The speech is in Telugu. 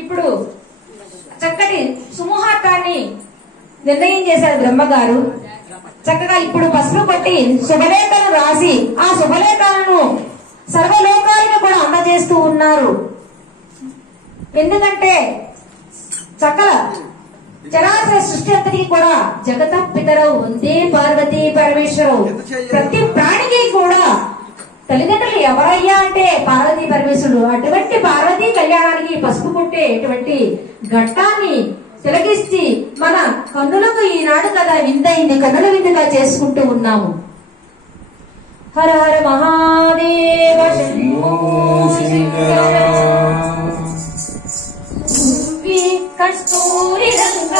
ఇప్పుడు చక్కటి సుముహూర్తాన్ని నిర్ణయం చేశారు బ్రహ్మగారు. చక్కగా ఇప్పుడు పసుపు కొట్టి శుభలేఖను రాసి ఆ శుభలేఖలను సర్వలోకాలను కూడా అందజేస్తూ ఉన్నారు. ఎందుకంటే సకల చరాచర సృష్టి అంతటికి కూడా జగత పితరవు వందే పార్వతీ పరమేశ్వరవు. ప్రతి ప్రాణికి కూడా తల్లిదండ్రులు ఎవరయ్యా అంటే పార్వతీ పరమేశ్వరుడు. అటువంటి పార్వతీ కళ్యాణానికి పసుపు కొట్టేటువంటి ఘట్టాన్ని తిలకిస్తే మన కన్నులకు ఈనాడు కదా విందైంది, కన్నుల విందుగా చేసుకుంటూ ఉన్నాము. హర హర మహాదేవ శంభో శంకర. కస్తూరి రంగ